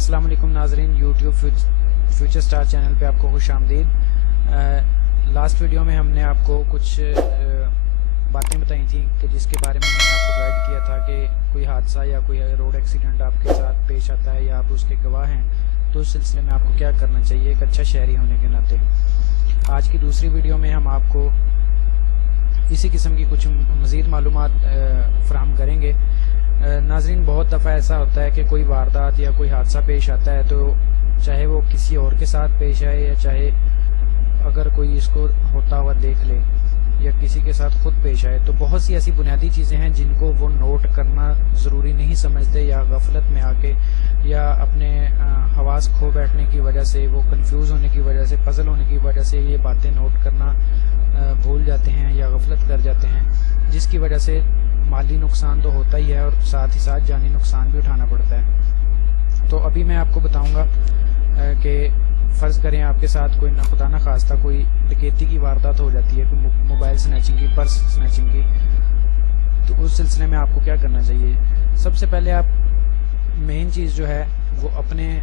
السلام علیکم ناظرین، یوٹیوب فیوچر سٹار چینل پہ آپ کو خوش آمدید۔ لاسٹ ویڈیو میں ہم نے آپ کو کچھ باتیں بتائی تھیں کہ جس کے بارے میں ہم نے آپ کو گائیڈ کیا تھا کہ کوئی حادثہ یا کوئی روڈ ایکسیڈنٹ آپ کے ساتھ پیش آتا ہے یا آپ اس کے گواہ ہیں تو اس سلسلے میں آپ کو کیا کرنا چاہیے ایک اچھا شہری ہونے کے ناطے۔ آج کی دوسری ویڈیو میں ہم آپ کو اسی قسم کی کچھ مزید معلومات فراہم کریں گے۔ ناظرین، بہت دفعہ ایسا ہوتا ہے کہ کوئی واردات یا کوئی حادثہ پیش آتا ہے تو چاہے وہ کسی اور کے ساتھ پیش آئے یا چاہے اگر کوئی اس کو ہوتا ہوا دیکھ لے یا کسی کے ساتھ خود پیش آئے، تو بہت سی ایسی بنیادی چیزیں ہیں جن کو وہ نوٹ کرنا ضروری نہیں سمجھتے، یا غفلت میں آ کے یا اپنے حواس کھو بیٹھنے کی وجہ سے، وہ کنفیوز ہونے کی وجہ سے، پزل ہونے کی وجہ سے یہ باتیں نوٹ کرنا بھول جاتے ہیں یا غفلت کر جاتے ہیں، جس کی وجہ سے مالی نقصان تو ہوتا ہی ہے اور ساتھ ہی ساتھ جانی نقصان بھی اٹھانا پڑتا ہے۔ تو ابھی میں آپ کو بتاؤں گا کہ فرض کریں آپ کے ساتھ کوئی خدا نہ خواستہ کوئی ڈکیتی کی واردات ہو جاتی ہے، کوئی موبائل سنیچنگ کی، پرس سنیچنگ کی، تو اس سلسلے میں آپ کو کیا کرنا چاہیے؟ سب سے پہلے آپ مین چیز جو ہے وہ اپنے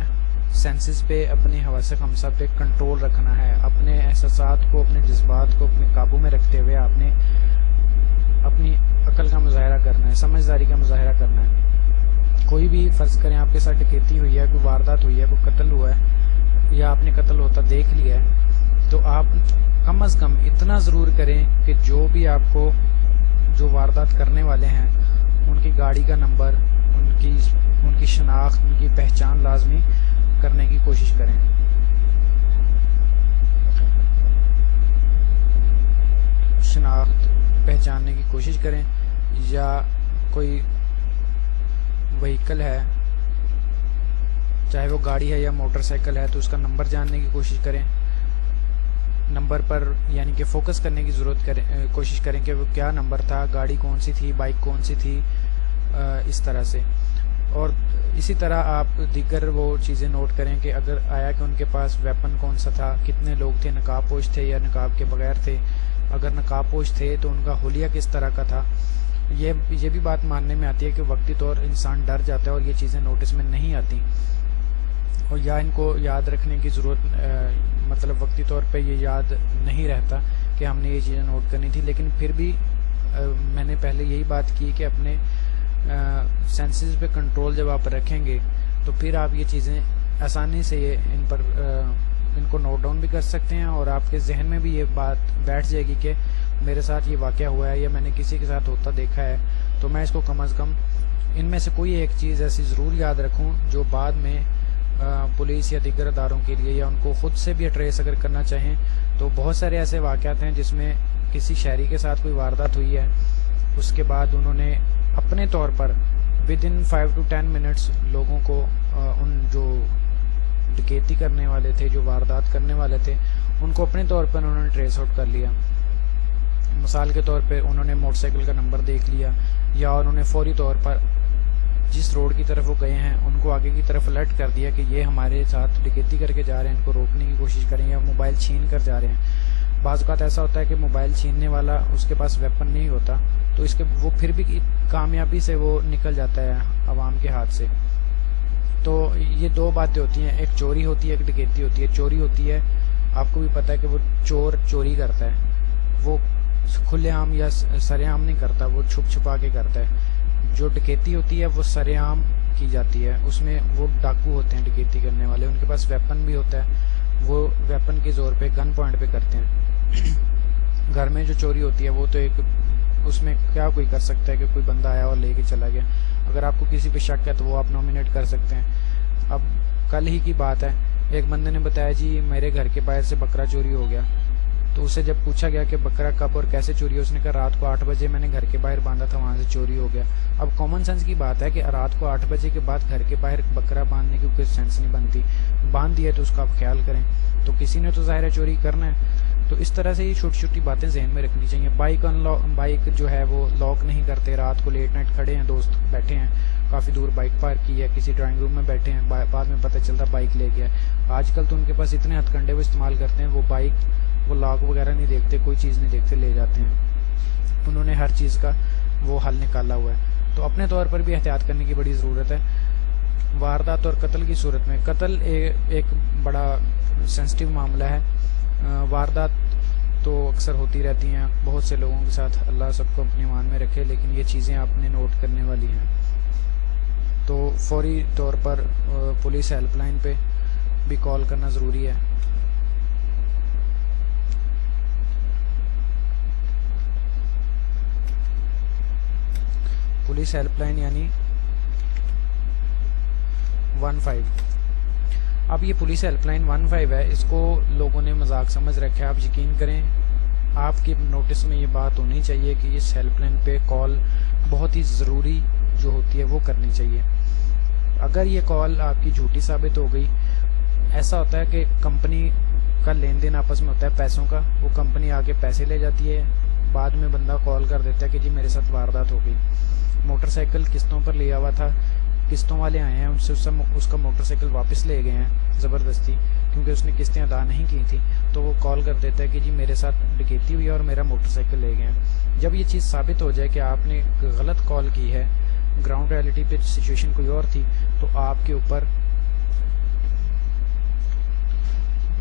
سینسز پہ، اپنے حواس خمسہ پہ کنٹرول رکھنا ہے۔ اپنے احساسات کو، اپنے جذبات کو اپنے قابو میں رکھتے ہوئے آپ نے اپنی عقل کا مظاہرہ کرنا ہے، سمجھداری کا مظاہرہ کرنا ہے۔ کوئی بھی فرض کریں آپ کے ساتھ ڈکیتی ہوئی ہے، کوئی واردات ہوئی ہے، کوئی قتل ہوا ہے یا آپ نے قتل ہوتا دیکھ لیا ہے، تو آپ کم از کم اتنا ضرور کریں کہ جو بھی آپ کو جو واردات کرنے والے ہیں ان کی گاڑی کا نمبر، ان کی شناخت، ان کی پہچان لازمی کرنے کی کوشش کریں۔ شناخت پہچاننے کی کوشش کریں، یا کوئی وہیکل ہے، چاہے وہ گاڑی ہے یا موٹر سائیکل ہے، تو اس کا نمبر جاننے کی کوشش کریں۔ نمبر پر یعنی کہ فوکس کرنے کی کوشش کریں کہ وہ کیا نمبر تھا، گاڑی کون سی تھی، بائک کون سی تھی، اس طرح سے۔ اور اسی طرح آپ دیگر وہ چیزیں نوٹ کریں کہ اگر آیا کہ ان کے پاس ویپن کون سا تھا، کتنے لوگ تھے، نقاب پوش تھے یا نقاب کے بغیر تھے، اگر نقاب پوش تھے تو ان کا حلیہ کس طرح کا تھا۔ یہ بھی بات ماننے میں آتی ہے کہ وقتی طور انسان ڈر جاتا ہے اور یہ چیزیں نوٹس میں نہیں آتی، اور یا ان کو یاد رکھنے کی ضرورت، مطلب وقتی طور پہ یہ یاد نہیں رہتا کہ ہم نے یہ چیزیں نوٹ کرنی تھی، لیکن پھر بھی میں نے پہلے یہی بات کی کہ اپنے سینسز پہ کنٹرول جب آپ رکھیں گے تو پھر آپ یہ چیزیں آسانی سے ان کو نوٹ ڈاؤن بھی کر سکتے ہیں، اور آپ کے ذہن میں بھی یہ بات بیٹھ جائے گی کہ میرے ساتھ یہ واقعہ ہوا ہے یا میں نے کسی کے ساتھ ہوتا دیکھا ہے، تو میں اس کو کم از کم ان میں سے کوئی ایک چیز ایسی ضرور یاد رکھوں جو بعد میں پولیس یا دیگر اداروں کے لیے یا ان کو خود سے بھی ٹریس اگر کرنا چاہیں تو بہت سارے ایسے واقعات ہیں جس میں کسی شہری کے ساتھ کوئی واردات ہوئی ہے، اس کے بعد انہوں نے اپنے طور پر ودن 5 to 10 منٹس لوگوں کو، ان جو ڈکیتی کرنے والے تھے، جو واردات کرنے والے تھے، ان کو اپنے طور پر انہوں نے ٹریس آؤٹ کر لیا۔ مثال کے طور پہ انہوں نے موٹر سائیکل کا نمبر دیکھ لیا، یا انہوں نے فوری طور پر جس روڈ کی طرف وہ گئے ہیں ان کو آگے کی طرف الرٹ کر دیا کہ یہ ہمارے ساتھ ڈکیتی کر کے جا رہے ہیں، ان کو روکنے کی کوشش کریں، یا موبائل چھین کر جا رہے ہیں۔ بعض اوقات ایسا ہوتا ہے کہ موبائل چھیننے والا اس کے پاس ویپن نہیں ہوتا، تو وہ پھر بھی کامیابی سے وہ نکل جاتا ہے عوام کے ہاتھ سے۔ تو یہ دو باتیں ہوتی ہیں، ایک چوری ہوتی ہے، ایک ڈکیتی ہوتی ہے۔ چوری ہوتی ہے، آپ کو بھی پتہ ہے کہ وہ چور چوری کرتا ہے، وہ کھلے عام یا سرے عام نہیں کرتا، وہ چھپ چھپا کے کرتا ہے۔ جو ڈکیتی ہوتی ہے وہ سرے عام کی جاتی ہے، اس میں وہ ڈاکو ہوتے ہیں ڈکیتی کرنے والے، ان کے پاس ویپن بھی ہوتا ہے، وہ ویپن کے زور پہ گن پوائنٹ پہ کرتے ہیں۔ گھر میں جو چوری ہوتی ہے وہ تو اس میں کیا کوئی کر سکتا ہے کہ کوئی بندہ آیا اور لے کے چلا گیا، اگر آپ کو کسی پہ شک ہے تو وہ آپ نومینیٹ کر سکتے ہیں۔ اب کل ہی کی بات ہے، ایک بندے نے بتایا جی میرے گھر کے باہر سے بکرا چوری ہو گیا، تو اسے جب پوچھا گیا کہ بکرا کب اور کیسے چوری ہو، اس نے کہا رات کو 8 بجے میں نے گھر کے باہر باندھا تھا، وہاں سے چوری ہو گیا۔ اب کامن سینس کی بات ہے کہ رات کو 8 بجے کے بعد گھر کے باہر بکرا باندھنے کی کوئی سینس نہیں بنتی، باندھ دیا تو اس کا آپ خیال کریں، تو کسی نے تو ظاہر ہے چوری کرنا ہے۔ تو اس طرح سے یہ چھوٹی چھوٹی باتیں ذہن میں رکھنی چاہیے۔ بائک جو ہے وہ لاک نہیں کرتے، رات کو لیٹ نائٹ کھڑے ہیں، دوست بیٹھے ہیں، کافی دور بائک پارک کی ہے، کسی ڈرائنگ روم میں بیٹھے ہیں، بعد میں پتہ چلتا بائک لے گیا۔ آج کل تو ان کے پاس اتنے ہتھ کنڈے وہ استعمال کرتے ہیں، وہ لاک وغیرہ نہیں دیکھتے، کوئی چیز نہیں دیکھتے، لے جاتے ہیں۔ انہوں نے ہر چیز کا وہ حل نکالا ہوا ہے، تو اپنے طور پر بھی احتیاط کرنے کی بڑی ضرورت ہے۔ واردات اور قتل کی صورت میں، قتل ایک بڑا سینسٹیو معاملہ ہے، واردات تو اکثر ہوتی رہتی ہیں بہت سے لوگوں کے ساتھ، اللہ سب کو اپنے ایمان میں رکھے، لیکن یہ چیزیں آپ نے نوٹ کرنے والی ہیں۔ تو فوری طور پر پولیس ہیلپ لائن پہ بھی کال کرنا ضروری ہے۔ پولیس ہیلپ لائن یعنی 15۔ اب یہ پولیس ہیلپ لائن 15 ہے، اس کو لوگوں نے مذاق سمجھ رکھا ہے۔ آپ یقین کریں، آپ کے نوٹس میں یہ بات ہونی چاہیے کہ اس ہیلپ لائن پہ کال بہت ہی ضروری جو ہوتی ہے وہ کرنی چاہیے۔ اگر یہ کال آپ کی جھوٹی ثابت ہو گئی، ایسا ہوتا ہے کہ کمپنی کا لین دین آپس میں ہوتا ہے پیسوں کا، وہ کمپنی آ کے پیسے لے جاتی ہے، بعد میں بندہ کال کر دیتا ہے کہ جی میرے ساتھ واردات ہو گئی، موٹر سائیکل قسطوں پر لیا ہوا تھا، قسطوں والے آئے ہیں، ان سے اس کا موٹر سائیکل واپس لے گئے ہیں زبردستی، کیونکہ اس نے قسطیں ادا نہیں کی تھی، تو وہ کال کر دیتا ہے کہ جی میرے ساتھ ڈکیتی ہوئی ہے اور میرا موٹر سائیکل لے گئے ہیں۔ جب یہ چیز ثابت ہو جائے کہ آپ نے غلط کال کی ہے، گراؤنڈ ریالٹی پہ سچویشن کوئی اور تھی، تو آپ کے اوپر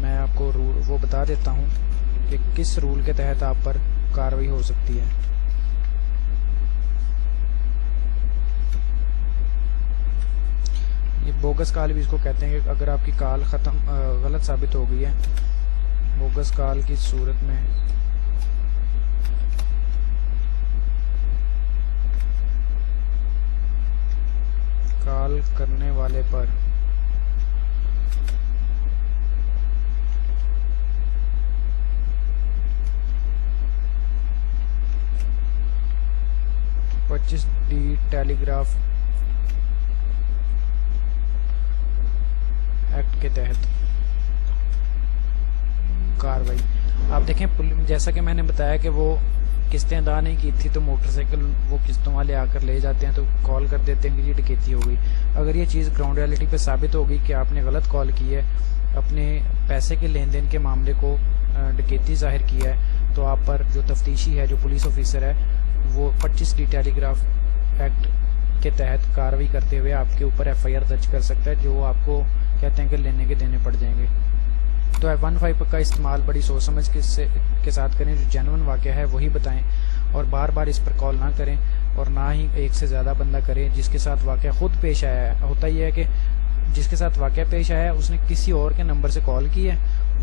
میں آپ کو وہ بتا دیتا ہوں کہ کس رول کے تحت آپ پر کارروائی ہو سکتی ہے۔ یہ بوگس کال بھی اس کو کہتے ہیں کہ اگر آپ کی کال غلط ثابت ہو گئی ہے، بوگس کال کی صورت میں کال کرنے والے پر ڈی ٹیلی گراف ایکٹ کے تحت کاروائی۔ آپ دیکھیں، جیسا کہ میں نے بتایا کہ وہ قسطیں ادا نہیں کی تھی، تو موٹر سائیکل وہ قسطوں والے آ کر لے جاتے ہیں، تو کال کر دیتے ہیں کہ جی ڈکیتی ہو گئی۔ اگر یہ چیز گراؤنڈ ریالٹی پہ ثابت ہو گئی کہ آپ نے غلط کال کی ہے، اپنے پیسے کے لین دین کے معاملے کو ڈکیتی ظاہر کیا ہے، تو آپ پر جو تفتیشی ہے، جو پولیس آفیسر ہے، وہ 25 ڈی ٹیلی گراف ایکٹ کے تحت کارروائی کرتے ہوئے آپ کے اوپر ایف آئی آر درج کر سکتا ہے، جو آپ کو کہتے ہیں کہ لینے کے دینے پڑ جائیں گے۔ تو 15 کا استعمال بڑی سوچ سمجھ کے ساتھ کریں، جو جینون واقعہ ہے وہی بتائیں، اور بار بار اس پر کال نہ کریں، اور نہ ہی ایک سے زیادہ بندہ کریں جس کے ساتھ واقعہ خود پیش آیا ہے۔ ہوتا یہ ہے کہ جس کے ساتھ واقعہ پیش آیا ہے اس نے کسی اور کے نمبر سے کال کی ہے،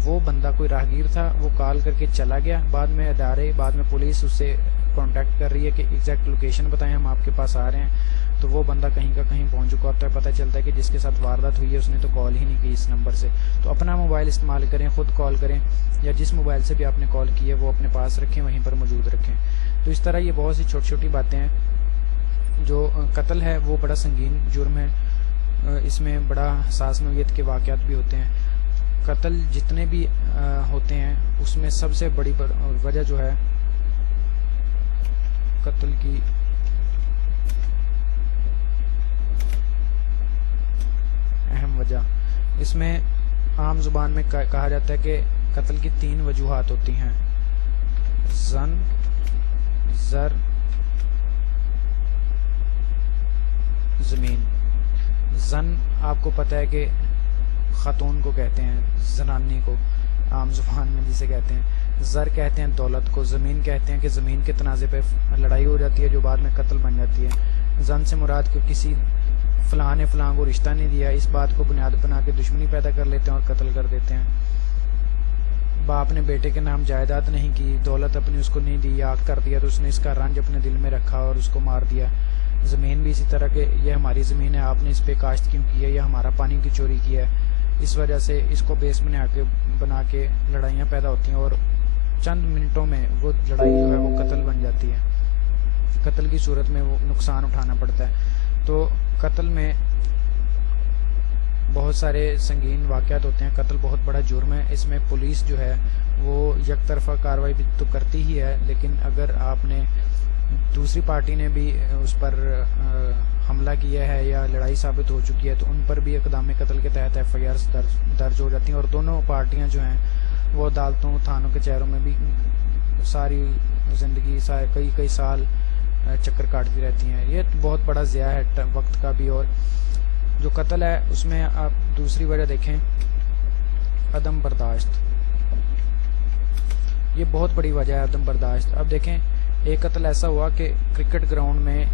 وہ بندہ کوئی راہگیر تھا، وہ کال کر کے چلا گیا، بعد میں بعد میں پولیس اس سے کانٹیکٹ کر رہی ہے کہ ایگزیکٹ لوکیشن بتائیں، ہم آپ کے پاس آ رہے ہیں، تو وہ بندہ کہیں کا کہیں پہنچ چکا ہوتا ہے، پتہ چلتا ہے کہ جس کے ساتھ واردات ہوئی ہے اس نے تو کال ہی نہیں کی اس نمبر سے۔ تو اپنا موبائل استعمال کریں، خود کال کریں، یا جس موبائل سے بھی آپ نے کال کی ہے وہ اپنے پاس رکھیں، وہیں پر موجود رکھیں۔ تو اس طرح یہ بہت سی چھوٹی چھوٹی باتیں ہیں۔ جو قتل ہے وہ بڑا سنگین جرم ہے، اس میں بڑا حساس نوعیت کے واقعات بھی ہوتے ہیں۔ قتل جتنے بھی ہوتے ہیں اس میں سب سے بڑی وجہ جو ہے قتل کی اہم وجہ، اس میں عام زبان میں کہا جاتا ہے کہ قتل کی 3 وجوہات ہوتی ہیں: زن، زر، زمین۔ زن آپ کو پتہ ہے کہ خاتون کو کہتے ہیں، زنانی کو عام زبان میں جسے کہتے ہیں۔ زر کہتے ہیں دولت کو۔ زمین کہتے ہیں کہ زمین کے تنازع پہ لڑائی ہو جاتی ہے جو بعد میں قتل بن جاتی ہے۔ زن سے مراد کو کسی فلاں نے فلاں کو رشتہ نہیں دیا، اس بات کو بنیاد بنا کے دشمنی پیدا کر لیتے ہیں اور قتل کر دیتے ہیں۔ باپ نے بیٹے کے نام جائیداد نہیں کی، دولت اپنی اس کو نہیں دی، یاغ کر دیا، تو اس نے اس کا رنج اپنے دل میں رکھا اور اس کو مار دیا۔ زمین بھی اسی طرح کہ یہ ہماری زمین ہے، آپ نے اس پہ کاشت کیوں کی ہے، یا ہمارا پانی کی چوری کیا ہے۔ اس وجہ سے اس کو بیس بنا کے لڑائیاں پیدا ہوتی ہیں، اور چند منٹوں میں وہ لڑائی جو ہے وہ قتل بن جاتی ہے۔ قتل کی صورت میں وہ نقصان اٹھانا پڑتا ہے۔ تو قتل میں بہت سارے سنگین واقعات ہوتے ہیں۔ قتل بہت بڑا جرم ہے، اس میں پولیس جو ہے وہ یک طرفہ کارروائی بھی تو کرتی ہی ہے، لیکن اگر آپ نے دوسری پارٹی نے بھی اس پر حملہ کیا ہے یا لڑائی ثابت ہو چکی ہے تو ان پر بھی اقدام قتل کے تحت ایف آئی آر درج ہو جاتی ہیں، اور دونوں پارٹیاں جو ہیں وہ عدالتوں، تھانوں کے چہروں میں بھی ساری زندگی کئی سال چکر کاٹتی رہتی ہیں۔ یہ بہت بڑا ضیاع ہے وقت کا بھی، اور جو قتل ہے اس میں آپ دوسری وجہ دیکھیں عدم برداشت، یہ بہت بڑی وجہ ہے عدم برداشت۔ اب دیکھیں ایک قتل ایسا ہوا کہ کرکٹ گراؤنڈ میں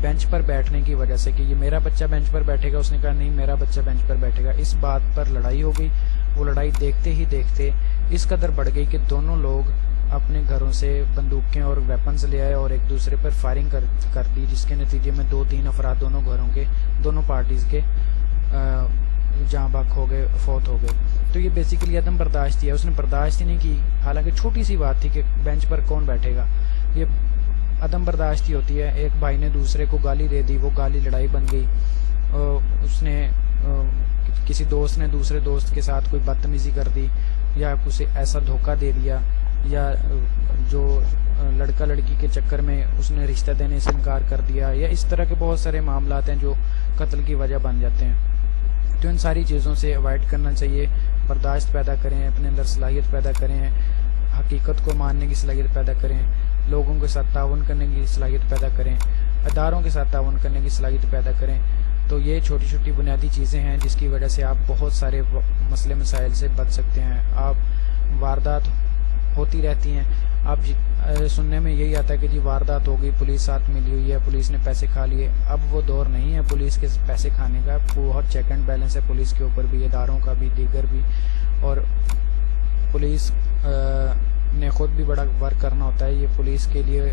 بینچ پر بیٹھنے کی وجہ سے کہ یہ میرا بچہ بینچ پر بیٹھے گا، اس نے کہا نہیں میرا بچہ بینچ پر بیٹھے گا، اس بات پر لڑائی ہو گئی۔ وہ لڑائی دیکھتے ہی دیکھتے اس قدر بڑھ گئی کہ دونوں لوگ اپنے گھروں سے بندوقیں اور ویپنز لے آئے اور ایک دوسرے پر فائرنگ کر دی، جس کے نتیجے میں 2-3 افراد دونوں گھروں کے دونوں پارٹیز کے جاں بحق ہو گئے، فوت ہو گئے۔ تو یہ بیسیکلی عدم برداشتی ہے، اس نے برداشت ہی نہیں کی، حالانکہ چھوٹی سی بات تھی کہ بینچ پر کون بیٹھے گا۔ یہ عدم برداشتی ہوتی ہے۔ ایک بھائی نے دوسرے کو گالی دے دی، وہ گالی لڑائی بن گئی، اس نے کسی دوست نے دوسرے دوست کے ساتھ کوئی بدتمیزی کر دی یا اسے ایسا دھوکہ دے دیا، یا جو لڑکا لڑکی کے چکر میں اس نے رشتہ دینے سے انکار کر دیا، یا اس طرح کے بہت سارے معاملات ہیں جو قتل کی وجہ بن جاتے ہیں۔ تو ان ساری چیزوں سے اوائڈ کرنا چاہیے، برداشت پیدا کریں، اپنے اندر صلاحیت پیدا کریں، حقیقت کو ماننے کی صلاحیت پیدا کریں، لوگوں کے ساتھ تعاون کرنے کی صلاحیت پیدا کریں، اداروں کے ساتھ تعاون کرنے کی صلاحیت پیدا کریں۔ تو یہ چھوٹی چھوٹی بنیادی چیزیں ہیں جس کی وجہ سے آپ بہت سارے مسئلے مسائل سے بچ سکتے ہیں۔ آپ واردات ہوتی رہتی ہیں، آپ سننے میں یہی آتا ہے کہ جی واردات ہو گئی، پولیس ساتھ ملی ہوئی ہے، پولیس نے پیسے کھا لیے۔ اب وہ دور نہیں ہے پولیس کے پیسے کھانے کا، بہت چیک اینڈ بیلنس ہے پولیس کے اوپر بھی، اداروں کا بھی، دیگر بھی، اور پولیس نے خود بھی بڑا ورک کرنا ہوتا ہے۔ یہ پولیس کے لیے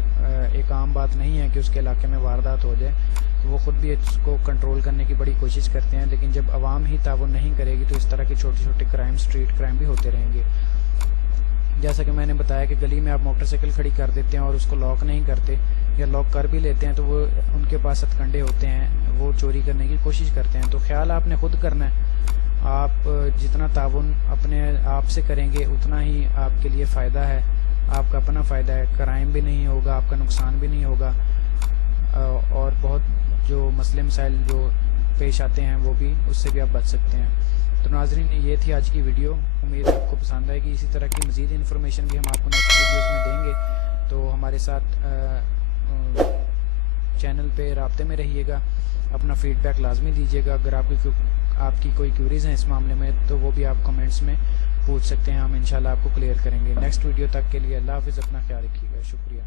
ایک عام بات نہیں ہے کہ اس کے علاقے میں واردات ہو جائے، وہ خود بھی اس کو کنٹرول کرنے کی بڑی کوشش کرتے ہیں، لیکن جب عوام ہی تعاون نہیں کرے گی تو اس طرح کے چھوٹے چھوٹے کرائم، اسٹریٹ کرائم بھی ہوتے رہیں گے۔ جیسا کہ میں نے بتایا کہ گلی میں آپ موٹر سائیکل کھڑی کر دیتے ہیں اور اس کو لاک نہیں کرتے، یا لاک کر بھی لیتے ہیں تو وہ ان کے پاس ہتھکنڈے ہوتے ہیں، وہ چوری کرنے کی کوشش کرتے ہیں۔ تو خیال آپ نے خود کرنا ہے، آپ جتنا تعاون اپنے آپ سے کریں گے اتنا ہی آپ کے لیے فائدہ ہے، آپ کا اپنا فائدہ ہے، کرائم بھی نہیں ہوگا، آپ کا نقصان بھی نہیں ہوگا، اور بہت جو مسئلے مسائل جو پیش آتے ہیں وہ بھی اس سے بھی آپ بچ سکتے ہیں۔ تو ناظرین یہ تھی آج کی ویڈیو، امید ہے آپ کو پسند آئے گی۔ اسی طرح کی مزید انفارمیشن بھی ہم آپ کو نیکسٹ ویڈیوز میں دیں گے، تو ہمارے ساتھ چینل پہ رابطے میں رہیے گا، اپنا فیڈ بیک لازمی دیجیے گا۔ اگر آپ کی کوئی کیوریز ہیں اس معاملے میں تو وہ بھی آپ کمنٹس میں پوچھ سکتے ہیں، ہم انشاءاللہ آپ کو کلیئر کریں گے۔ نیکسٹ ویڈیو تک کے لیے اللہ حافظ، اپنا خیال رکھیے گا، شکریہ۔